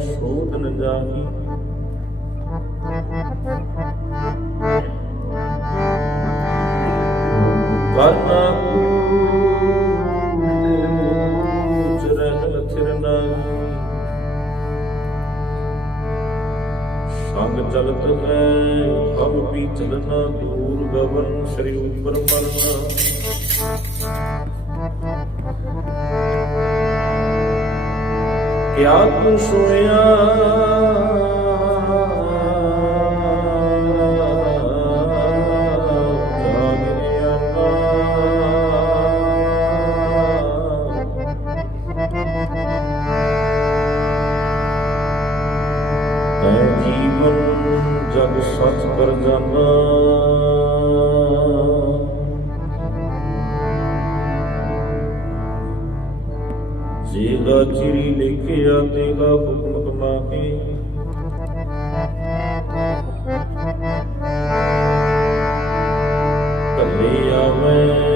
ਸ਼ੋਧਨ ਜਾਹੀ। ਕਰਨਾ ਕੂਚ ਰਹਿਲ ਥਿਰ ਸੰਗ ਚਲਤ ਹੈ, ਹਮ ਵੀ ਚਲਨਾ ਦੂਰ ਗਵਨ, ਸ੍ਰੀ ਉਪਰ ਮਰਨਾ। ਕਿਆ ਤੂੰ ਸੁਣਿਆ। ਜੀਵਨ ਜਗ ਸੱਚ ਕਰ ਜਾਣਾ ਜੇਗਾ ਚਿਰੀ ਲਿਖਿਆ ਤੇਗਾ ਹੁਕਮ ਕਮਾਹੀ ਕੱਲੇ ਆਵੇ।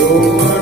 Senhor.